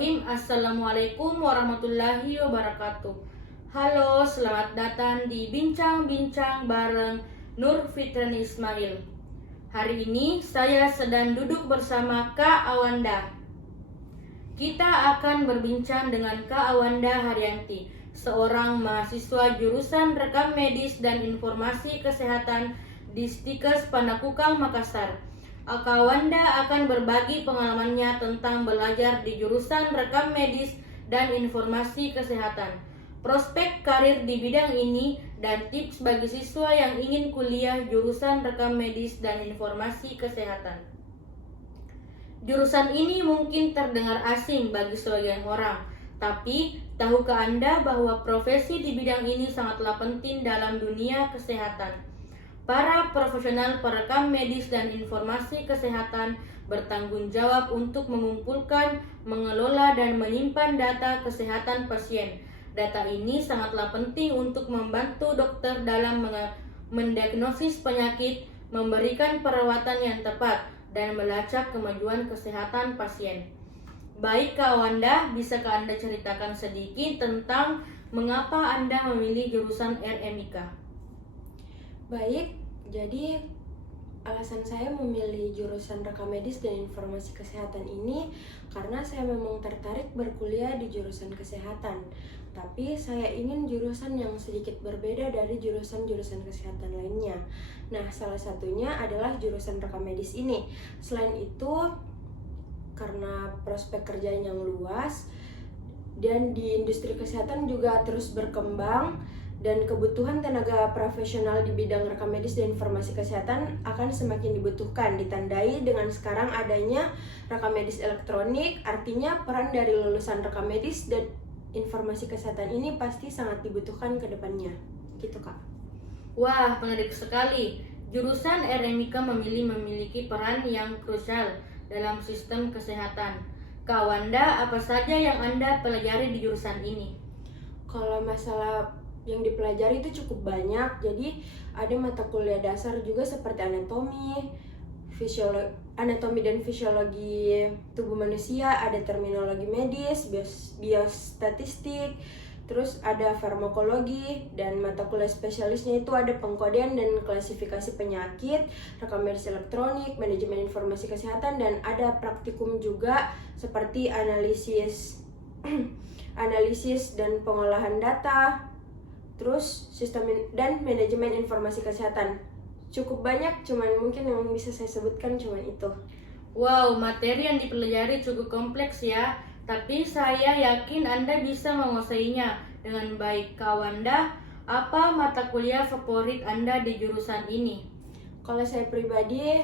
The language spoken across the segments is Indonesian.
Bismillahirrahmanirrahim. Assalamualaikum warahmatullahi wabarakatuh. Halo, selamat datang di Bincang-Bincang bareng Nur Fitrani Ismail. Hari ini saya sedang duduk bersama Kak Awanda. Kita akan berbincang dengan Kak Awanda Haryanti, seorang mahasiswa jurusan Rekam Medis dan Informasi Kesehatan di Stikes Panakukang, Makassar. Kak Awanda akan berbagi pengalamannya tentang belajar di jurusan Rekam Medis dan Informasi Kesehatan, prospek karir di bidang ini, dan tips bagi siswa yang ingin kuliah jurusan Rekam Medis dan Informasi Kesehatan. Jurusan ini mungkin terdengar asing bagi sebagian orang, tapi tahukah Anda bahwa profesi di bidang ini sangatlah penting dalam dunia kesehatan? Para profesional perekam medis dan informasi kesehatan bertanggung jawab untuk mengumpulkan, mengelola, dan menyimpan data kesehatan pasien. Data ini sangatlah penting untuk membantu dokter dalam mendiagnosis penyakit, memberikan perawatan yang tepat, dan melacak kemajuan kesehatan pasien. Baik Kak Awanda, bisakah Anda ceritakan sedikit tentang mengapa Anda memilih jurusan RMIK? Baik, jadi alasan saya memilih jurusan Rekam Medis dan Informasi Kesehatan ini karena saya memang tertarik berkuliah di jurusan kesehatan. Tapi saya ingin jurusan yang sedikit berbeda dari jurusan-jurusan kesehatan lainnya. Nah, salah satunya adalah jurusan Rekam Medis ini. Selain itu, karena prospek kerjanya yang luas dan di industri kesehatan juga terus berkembang, dan kebutuhan tenaga profesional di bidang rekam medis dan informasi kesehatan akan semakin dibutuhkan, ditandai dengan sekarang adanya rekam medis elektronik. Artinya peran dari lulusan rekam medis dan informasi kesehatan ini pasti sangat dibutuhkan ke depannya. Gitu Kak. Wah, menarik sekali. Jurusan RMIK memiliki peran yang krusial dalam sistem kesehatan. Kak Wanda, apa saja yang Anda pelajari di jurusan ini? Kalau masalah yang dipelajari itu cukup banyak, jadi ada mata kuliah dasar juga seperti anatomi dan fisiologi tubuh manusia, ada terminologi medis, biostatistik, terus ada farmakologi, dan mata kuliah spesialisnya itu ada pengkodean dan klasifikasi penyakit, rekam medis elektronik, manajemen informasi kesehatan, dan ada praktikum juga seperti analisis dan pengolahan data, terus sistem dan manajemen informasi kesehatan. Cukup banyak, cuman mungkin yang bisa saya sebutkan cuman itu. Wow, materi yang dipelajari cukup kompleks ya. Tapi saya yakin Anda bisa menguasainya dengan baik. Kak Wanda, apa mata kuliah favorit Anda di jurusan ini? Kalau saya pribadi,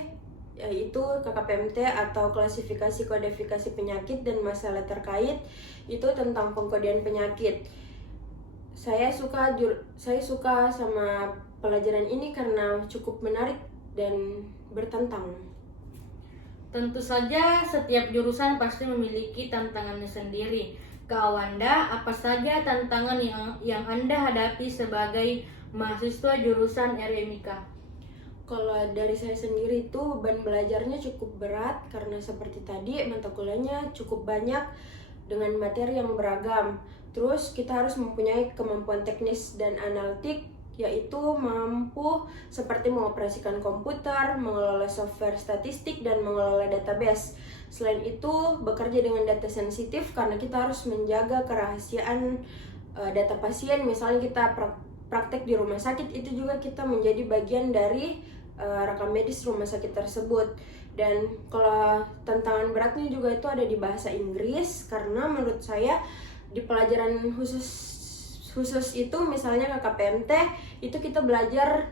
yaitu KKPMT atau klasifikasi kodifikasi penyakit dan masalah terkait, itu tentang pengkodean penyakit. Saya suka sama pelajaran ini karena cukup menarik dan bertantang. Tentu saja setiap jurusan pasti memiliki tantangannya sendiri. Kak Wanda, apa saja tantangan yang Anda hadapi sebagai mahasiswa jurusan RMIK? Kalau dari saya sendiri itu beban belajarnya cukup berat karena seperti tadi mata kuliahnya cukup banyak dengan materi yang beragam. Terus kita harus mempunyai kemampuan teknis dan analitik, yaitu mampu seperti mengoperasikan komputer, mengelola software statistik, dan mengelola database. Selain itu, bekerja dengan data sensitif karena kita harus menjaga kerahasiaan data pasien. Misalnya kita praktek di rumah sakit, itu juga kita menjadi bagian dari rekam medis rumah sakit tersebut. Dan kalau tantangan beratnya juga itu ada di bahasa Inggris, karena menurut saya di pelajaran khusus itu misalnya KKPMT itu kita belajar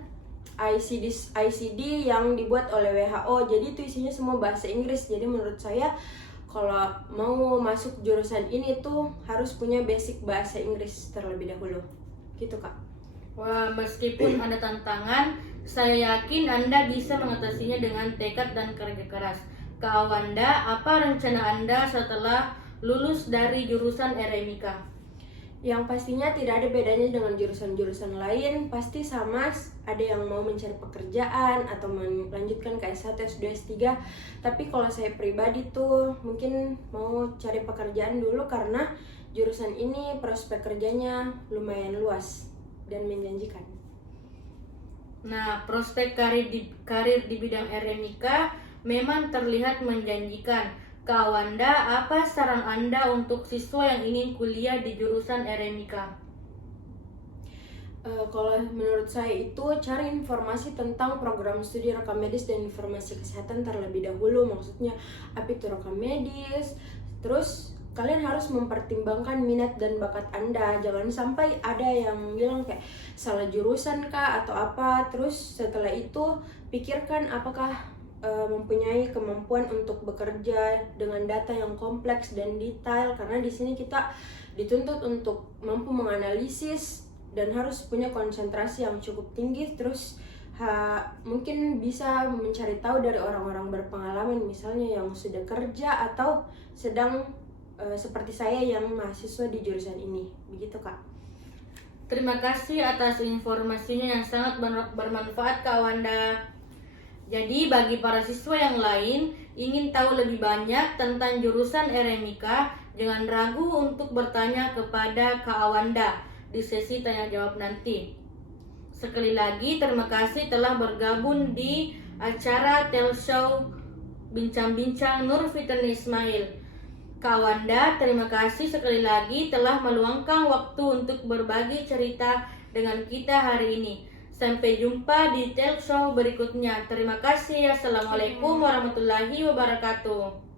ICD yang dibuat oleh WHO, jadi itu isinya semua bahasa Inggris. Jadi menurut saya kalau mau masuk jurusan ini tuh harus punya basic bahasa Inggris terlebih dahulu. Gitu Kak. Wah, meskipun ada tantangan, saya yakin Anda bisa mengatasinya dengan tekad dan kerja keras. Kak Wanda, apa rencana Anda setelah lulus dari jurusan RMIK? Yang pastinya tidak ada bedanya dengan jurusan-jurusan lain, pasti sama, ada yang mau mencari pekerjaan atau melanjutkan ke S1, S2, S3. Tapi kalau saya pribadi tuh mungkin mau cari pekerjaan dulu karena jurusan ini prospek kerjanya lumayan luas dan menjanjikan. Nah, prospek karir di bidang RMIK memang terlihat menjanjikan. Kak Wanda, apa saran Anda untuk siswa yang ingin kuliah di jurusan RMIK? Kalau menurut saya itu cari informasi tentang program studi rekam medis dan informasi kesehatan terlebih dahulu. Maksudnya apa itu rekam medis, terus kalian harus mempertimbangkan minat dan bakat Anda. Jangan sampai ada yang bilang kayak salah jurusan kah atau apa. Terus setelah itu pikirkan apakah mempunyai kemampuan untuk bekerja dengan data yang kompleks dan detail, karena di sini kita dituntut untuk mampu menganalisis dan harus punya konsentrasi yang cukup tinggi. Terus mungkin bisa mencari tahu dari orang-orang berpengalaman, misalnya yang sudah kerja atau sedang seperti saya yang mahasiswa di jurusan ini. Begitu Kak. Terima kasih atas informasinya yang sangat bermanfaat Kak Wanda. Jadi bagi para siswa yang lain ingin tahu lebih banyak tentang jurusan RMIK, jangan ragu untuk bertanya kepada Kak Wanda di sesi tanya jawab nanti. Sekali lagi terima kasih telah bergabung di acara Telshow Bincang-Bincang Nur Fitri Ismail. Kak Wanda, terima kasih sekali lagi telah meluangkan waktu untuk berbagi cerita dengan kita hari ini. Sampai jumpa di Telshow berikutnya. Terima kasih. Assalamualaikum warahmatullahi wabarakatuh.